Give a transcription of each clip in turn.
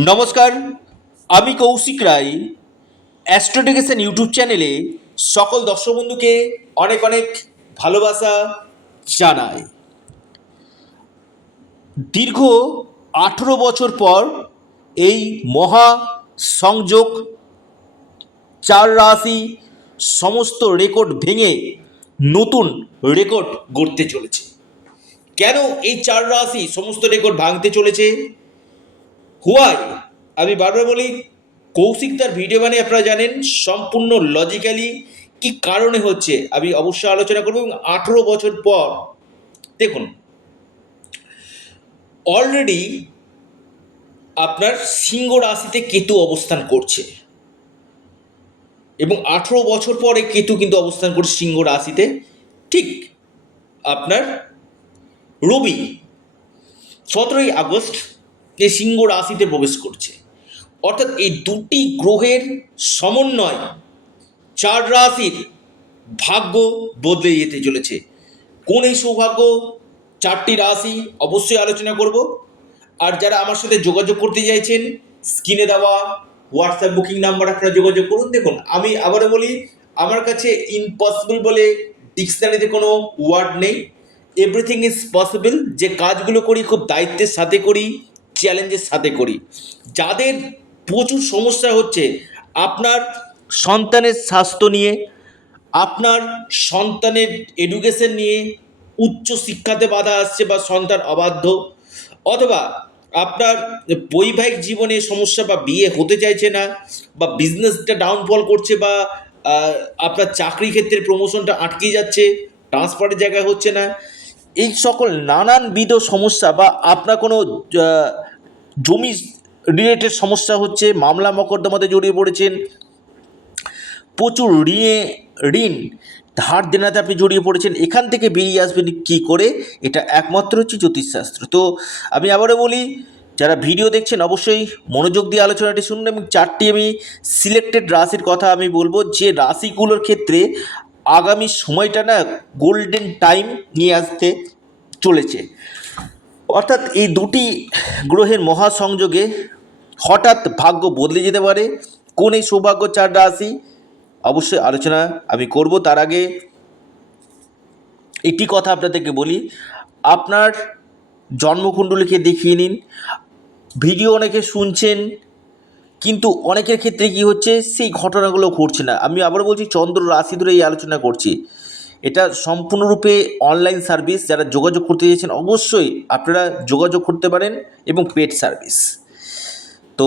নমস্কার, আমি কৌশিক রায় অ্যাস্ট্রোডিকেশন ইউটিউব চ্যানেলে সকল দর্শক বন্ধুকে অনেক অনেক ভালোবাসা জানাই। দীর্ঘ 18 বছর পর এই মহা সংযোগ চার রাশি সমস্ত রেকর্ড ভেঙে নতুন রেকর্ড গড়তে চলেছে। কেন এই চার রাশি সমস্ত রেকর্ড ভাঙতে চলেছে? হুয়াই আমি বারবার বলি, কৌশিক তার ভিডিও মানে আপনারা জানেন সম্পূর্ণ লজিক্যালি কি কারণে হচ্ছে আমি অবশ্যই আলোচনা করব। এবং 18 বছর পর দেখুন, অলরেডি আপনার সিংহ রাশিতে কেতু অবস্থান করছে এবং 18 বছর পরে কেতু কিন্তু অবস্থান করছে সিংহ রাশিতে। ঠিক আপনার রবি 17 আগস্ট যে সিংহ রাশিতে প্রবেশ করছে, অর্থাৎ এই দুটি গ্রহের সমন্বয় চার রাশির ভাগ্য বদলে যেতে চলেছে। কোন এই সৌভাগ্য চারটি রাশি অবশ্যই আলোচনা করব। আর যারা আমার সাথে যোগাযোগ করতে চাইছেন, স্ক্রিনে দেওয়া হোয়াটসঅ্যাপ বুকিং নাম্বার আপনারা যোগাযোগ করুন। দেখুন, আমি আবারও বলি, আমার কাছে ইম্পসিবল বলে ডিকশনারিতে কোনো ওয়ার্ড নেই। Everything is possible. যে কাজগুলো করি খুব দায়িত্বের সাথে করি, চ্যালেঞ্জের সাথে করি। যাদের প্রচুর সমস্যা হচ্ছে আপনার সন্তানের স্বাস্থ্য নিয়ে, আপনার সন্তানের এডুকেশন নিয়ে, উচ্চ শিক্ষাতে বাধা আসছে বা সন্তান অবাধ্য, অথবা আপনার বৈবাহিক জীবনে সমস্যা বা বিয়ে হতে চাইছে না, বা বিজনেসটা ডাউনফল করছে, বা আপনার চাকরি ক্ষেত্রে প্রমোশনটা আটকে যাচ্ছে, ট্রান্সফারের জায়গায় হচ্ছে না, এই সকল নানানবিধ সমস্যা, বা আপনার কোনো জমি রিলেটেড সমস্যা হচ্ছে, মামলা মকদ্দমাতে জড়িয়ে পড়েছেন, প্রচুর ঋণ ধার দেনাতে আপনি জড়িয়ে পড়েছেন, এখান থেকে বেরিয়ে আসবেন কী করে? এটা একমাত্র হচ্ছে জ্যোতিষশাস্ত্র। তো আমি আবারও বলি, যারা ভিডিও দেখছেন অবশ্যই মনোযোগ দিয়ে আলোচনাটি শুনুন। এবং চারটি আমি সিলেক্টেড রাশির কথা আমি বলবো, যে রাশিগুলোর ক্ষেত্রে আগামী সময়টা না গোল্ডেন টাইম নিয়ে আসতে চলেছে। অর্থাৎ এই দুটি গ্রহের মহাসংযোগে হঠাৎ ভাগ্য বদলে যেতে পারে। কোন এই সৌভাগ্য চার রাশি অবশ্যই আলোচনা আমি করব। তার আগে একটি কথা আপনাদেরকে বলি, আপনার জন্মকুণ্ডলীকে দেখিয়ে নিন। ভিডিও অনেকে শুনছেন, কিন্তু অনেকের ক্ষেত্রে কি হচ্ছে, সেই ঘটনাগুলো ঘটছে না। আমি আবার বলছি, চন্দ্র রাশি ধরে এই আলোচনা করছি। এটা সম্পূর্ণরূপে অনলাইন সার্ভিস। যারা যোগাযোগ করতে চাইছেন অবশ্যই আপনারা যোগাযোগ করতে পারেন, এবং পেড সার্ভিস। তো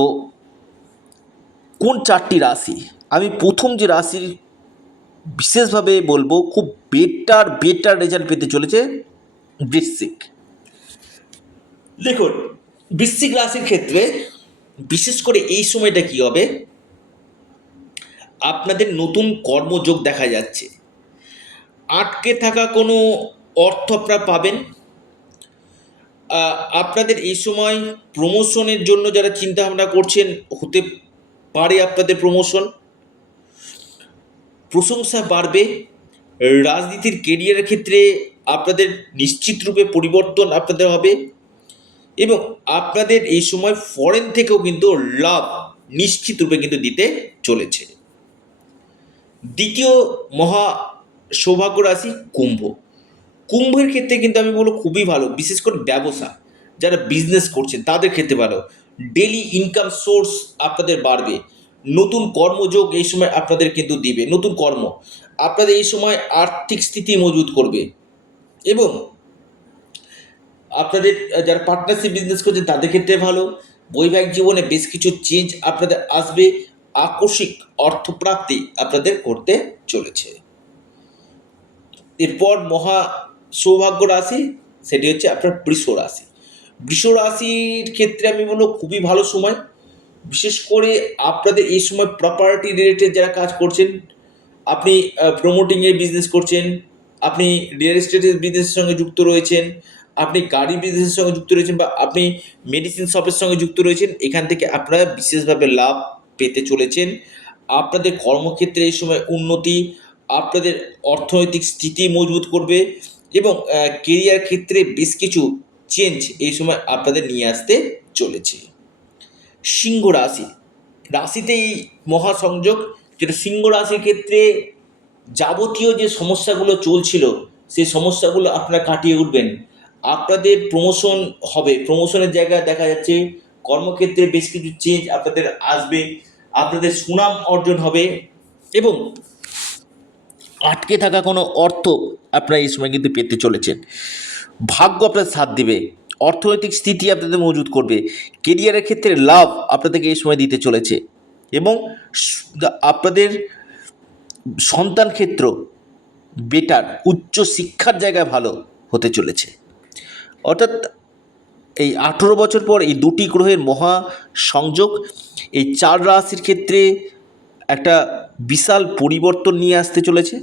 কোন চারটি রাশি? আমি প্রথম যে রাশির বিশেষভাবে বলবো, খুব বেটার রেজাল্ট পেতে চলেছে বৃশ্চিক। দেখুন, বৃশ্চিক রাশির ক্ষেত্রে বিশেষ করে এই সময়টা কি হবে, আপনাদের নতুন কর্মযোগ দেখা যাচ্ছে। আটকে থাকা কোনো অর্থ আপনারা পাবেন। আপনাদের এই সময় প্রমোশনের জন্য যারা চিন্তা ভাবনা করছেন, হতে পারে আপনাদের প্রমোশন, প্রশংসা বাড়বে। রাজনীতির কেরিয়ারের ক্ষেত্রে আপনাদের নিশ্চিত রূপে পরিবর্তন আপনাদের হবে, এবং আপনাদের এই সময় ফরেন থেকেও কিন্তু লাভ নিশ্চিত রূপে কিন্তু দিতে চলেছে। দ্বিতীয় মহা সৌভাগ্য রাশি কুম্ভ। কুম্ভের ক্ষেত্রে কিন্তু আমি বলবো খুবই ভালো, বিশেষ করে ব্যবসা যারা বিজনেস করছেন তাদের ক্ষেত্রে ভালো। ডেলি ইনকাম সোর্স আপনাদের বাড়বে। নতুন কর্মযোগ এই সময় আপনাদের কিন্তু দিবে। নতুন কর্ম আপনাদের এই সময় আর্থিক স্থিতি মজবুত করবে, এবং আপনাদের যারা পার্টনারশিপ বিজনেস করছেন তাদের ক্ষেত্রে ভালো। বৈবাহিক জীবনে বেশ কিছু চেঞ্জ আপনাদের আসবে। আকস্মিক অর্থপ্রাপ্তি আপনাদের করতে চলেছে। এরপর মহা সৌভাগ্য রাশি, সেটি হচ্ছে আপনার বৃষ রাশি। বৃষ রাশির ক্ষেত্রে আমি বলবো খুবই ভালো সময়। বিশেষ করে আপনাদের এই সময় প্রপার্টি রিলেটেড যারা কাজ করছেন, আপনি প্রমোটিংয়ের বিজনেস করছেন, আপনি রিয়েল এস্টেটের বিজনেসের সঙ্গে যুক্ত রয়েছেন, আপনি গাড়ি বিজনেসের সঙ্গে যুক্ত রয়েছেন, বা আপনি মেডিসিন শপের সঙ্গে যুক্ত রয়েছেন, এখান থেকে আপনারা বিশেষভাবে লাভ পেতে চলেছেন। আপনাদের কর্মক্ষেত্রে এই সময় উন্নতি, আপনাদের অর্থনৈতিক স্থিতি মজবুত করবে, এবং কেরিয়ার ক্ষেত্রে বেশ কিছু চেঞ্জ এই সময় আপনাদের নিয়ে আসতে চলেছে। সিংহ রাশি, রাশিতে এই মহাসংযোগ, যেটা সিংহ রাশির ক্ষেত্রে যাবতীয় যে সমস্যাগুলো চলছিল সেই সমস্যাগুলো আপনারা কাটিয়ে উঠবেন। আপনাদের প্রমোশন হবে, প্রমোশনের জায়গায় দেখা যাচ্ছে কর্মক্ষেত্রে বেশ কিছু চেঞ্জ আপনাদের আসবে, আপনাদের সুনাম অর্জন হবে এবং আটকে থাকা কোনো অর্থ আপনারা এই সময় কিন্তু পেতে চলেছেন। ভাগ্য আপনার সাথ দেবে, অর্থনৈতিক স্থিতি আপনাদের মজবুত করবে, কেরিয়ারের ক্ষেত্রে লাভ আপনাদেরকে এই সময় দিতে চলেছে এবং আপনাদের সন্তান ক্ষেত্র বেটার, উচ্চ শিক্ষার জায়গায় ভালো হতে চলেছে। অর্থাৎ এই 18 বছর পর এই দুটি গ্রহের মহা সংযোগ এই 4 রাশির ক্ষেত্রে একটা বিশাল পরিবর্তন নিয়ে আসতে চলেছে।